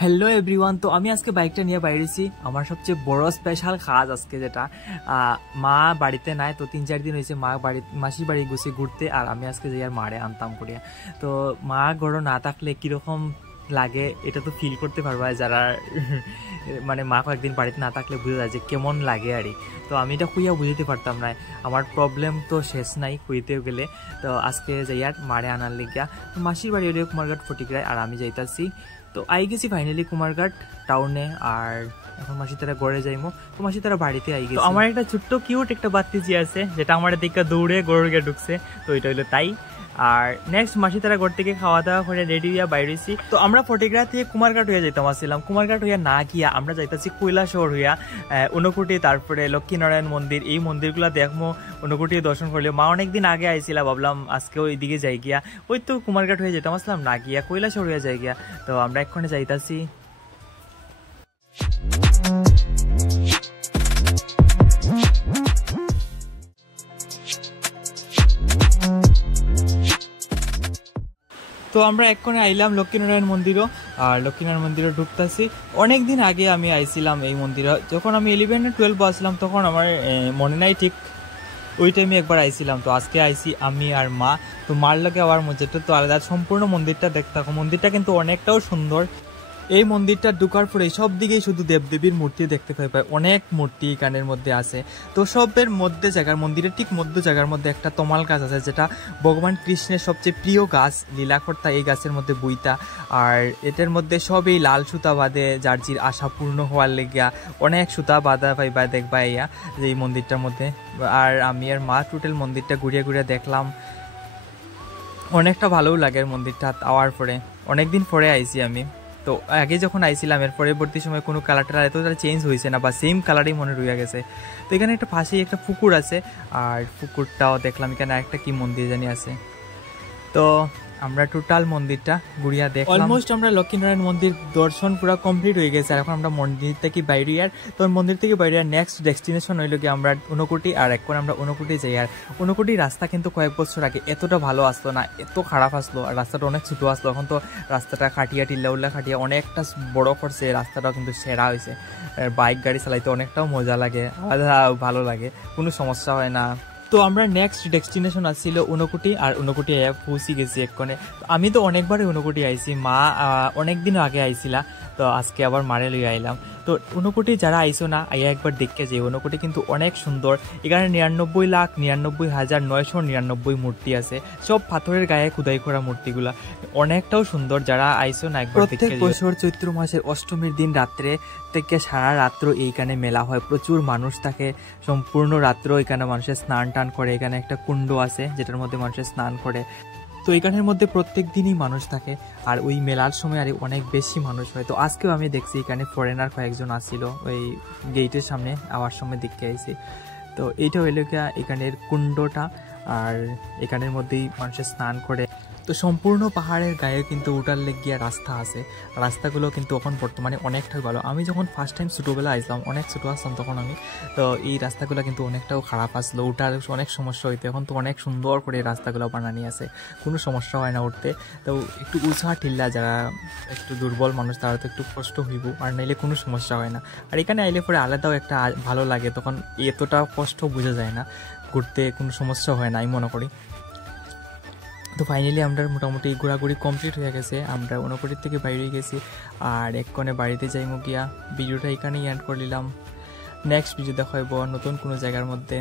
Hello everyone, তো আমি আজকে বাইকটা নিয়ে বাইরেছি। আমার সবচেয়ে বড় স্পেশাল কাজ আজকে, যেটা মা বাড়িতে নাই, তো 3-4 দিন হয়েছে মাসির বাড়ি গেছে ঘুরতে, আর আমি আজকে যাই আর মারে আনতাম করিয়া। তো মা ঘরে না থাকলে কীরকম লাগে এটা তো ফিল করতে পারবা যারা মানে মা কয়েকদিন বাড়িতে না থাকলে বুঝে যায় যে কেমন লাগে আরই। তো আমি এটা খুঁইয়া বুঝতে পারতাম না, আমার প্রবলেম তো শেষ নাই খুঁইতেও গেলে। তো আজকে যাই আর মারে আনার লিগা। মাসির বাড়ি হলে কুমারঘাট ফটিকরায়, আর আমি যাইতাছি। তো আই গেছি ফাইনালি কুমারঘাট টাউনে, আর এখন মাসি তারা গড়ে যাইমো। তো মাসি তারা বাড়িতে আই গেছে। আমার একটা ছোট্ট কিউট একটা বাত্তিজি আছে, যেটা আমার দিকে দৌড়ে গড়ে গিয়ে ঢুকছে। তো এটা হইলো তাই। আর নেক্সট মাসি তারা ঘর থেকে খাওয়া দাওয়া করে রেডি হইয়া বাইরেছি। তো আমরা ফটিকরা থেকে কুমারঘাট হইয়া যাইতাম আসছিলাম। কুমারঘাট হইয়া না গিয়া আমরা যাইতাছি কৈলাসহর হইয়া ঊনকোটি, তারপরে লক্ষ্মীনারায়ণ মন্দির, এই মন্দিরগুলো দেখবো। ঊনকোটি দর্শন করলে মা অনেকদিন আগে আইছিলা, ভাবলাম আজকে ওই দিকে যাই গিয়া। ওই তো কুমারঘাট হয়ে যেতাম আসলাম, না গিয়া কৈলাসহর হইয়া যাই গিয়া। তো আমরা এক্ষণে যাইতাছি। তো আমরা এক্ষণে আইলাম লক্ষ্মীনারায়ণ মন্দিরও, আর লক্ষ্মীনারায়ণ মন্দিরও ঢুকতেছি। অনেকদিন আগে আমি আইছিলাম এই মন্দিরে, যখন আমি 11-12 আসলাম, তখন আমার মনে নাই ঠিক ওই টাইমে একবার আইছিলাম। তো আজকে আইছি আমি আর মা। তো মার লাগে আবার মজাটা তো আলাদা, সম্পূর্ণ মন্দিরটা দেখতে থাকো। মন্দিরটা কিন্তু অনেকটাও সুন্দর। এই মন্দিরটা ঢুকার পরে সব দিকেই শুধু দেবদেবীর মূর্তি দেখতে পাই, অনেক মূর্তি এখানের মধ্যে আছে। তো সবের মধ্যে জায়গার, মন্দিরের ঠিক মধ্য জায়গার মধ্যে একটা তমাল গাছ আছে, যেটা ভগবান কৃষ্ণের সবচেয়ে প্রিয় গাছ, লীলাকর্তা এই গাছের মধ্যে বইতা। আর এটার মধ্যে সব এই লাল সুতা বাঁধে, যার জির আশা পূর্ণ হওয়ার লেগিয়া অনেক সুতা বাঁধা পাইবা দেখবা ইয়া যে এই মন্দিরটার মধ্যে। আর আমি আর মা টোটাল মন্দিরটা ঘুরিয়ে ঘুরিয়ে দেখলাম। অনেকটা ভালোও লাগে মন্দিরটা আওয়ার পরে, অনেকদিন পরে আইছি আমি। তো আগে যখন আইছিলাম এর পরবর্তী সময় কোনো কালার টালার এত চেঞ্জ হয়েছে না, বা সেম কালারই মনে রয়ে গেছে। তো এখানে একটা পাশেই একটা পুকুর আছে, আর পুকুরটাও দেখলাম। এখানে একটা কি মন্দির জানি আছে। তো আমরা টোটাল মন্দিরটা ঘুরিয়া দেখলাম। অলমোস্ট আমরা লক্ষ্মীনারায়ণ মন্দির দর্শন পুরো কমপ্লিট হয়ে গেছে, আর এখন আমরা মন্দির থেকে বাইরে। আর তো মন্দির থেকে বাইরে নেক্সট ডেস্টিনেশন হইল কি আমরা ঊনকোটি, আর এখন আমরা ঊনকোটি যাই। আর ঊনকোটির রাস্তা কিন্তু কয়েক বছর আগে এতটা ভালো আসলো না, এত খারাপ আসলো, আর রাস্তাটা অনেক ছোটো আসলো। এখন তো রাস্তাটা খাটিয়া টিল্লা খাটিয়া অনেকটা বড় করছে, রাস্তাটাও কিন্তু সেরা হয়েছে। বাইক গাড়ি চালাইতে অনেকটাও মজা লাগে, আলাদা ভালো লাগে, কোনো সমস্যা হয় না। তো আমরা নেক্সট ডেস্টিনেশন আসছিল ঊনকোটি, আর ঊনকোটি পৌঁছে গেছি এক্ষণে। আমি তো অনেকবারই ঊনকোটি আইছি, মা অনেকদিন আগে আইছিলা, তো আজকে আবার মারে লইয়া আইলাম। তো ঊনকোটি যারা আইসো না, আইয়া একবার দেখে যে ঊনকোটি কিন্তু অনেক সুন্দর। এখানে 99,99,999 মূর্তি আছে, সব পাথরের গায়ে খোদাই করা মূর্তিগুলা, অনেকটাও সুন্দর। যারা আইসো না একবার প্রত্যেক বছর চৈত্র মাসের অষ্টমীর দিন রাত্রে থেকে সারা রাত্র এইখানে মেলা হয়, প্রচুর মানুষ থাকে। সম্পূর্ণ রাত্র এখানে মানুষের স্নান টান করে। এখানে একটা কুণ্ড আছে যেটার মধ্যে মানুষের স্নান করে। তো এখানের মধ্যে প্রত্যেক দিনই মানুষ থাকে, আর ওই মেলার সময় আর অনেক বেশি মানুষ হয়। তো আজকেও আমি দেখছি এখানে ফরেনার কয়েকজন আসছিল, ওই গেটের সামনে আওয়ার সময় দেখতে আইছি। তো এইটা হইল গিয়া এখানের কুণ্ডটা, আর এখানের মধ্যেই মানুষের স্নান করে। তো সম্পূর্ণ পাহাড়ের গায়ে কিন্তু উঠার লেগিয়া রাস্তা আছে, রাস্তাগুলো কিন্তু এখন বর্তমানে অনেকটাই ভালো। আমি যখন ফার্স্ট টাইম ছোটোবেলা আসলাম, অনেক ছোটো আসলাম তখন আমি, তো এই রাস্তাগুলো কিন্তু অনেকটাও খারাপ আসলো, উঠার অনেক সমস্যা হইতো। এখন তো অনেক সুন্দর করে রাস্তাগুলো বানানি আছে, কোনো সমস্যা হয় না উঠতে। তো একটু উঁচা টিল্লা, যারা একটু দুর্বল মানুষ তারা তো একটু কষ্ট হইব, আর নাইলে কোনো সমস্যা হয় না। আর এখানে আইলে পরে আলাদাও একটা ভালো লাগে, তখন এতটা কষ্ট বোঝা যায় না, ঘুরতে কোনো সমস্যা হয় না আমি মনে করি। তো ফাইনালি আমরা মোটামুটি ঘোরাঘুরি কমপ্লিট হয়ে গেছে, আমরা ঊনকোটির থেকে বাইরে গেছি, আর এক্ষণে বাড়িতে যাইমু গিয়া। ভিডিওটা এখানেই এন্ড করে নিলাম। নেক্সট ভিডিও দেখা হইব নতুন কোনো জায়গার মধ্যে।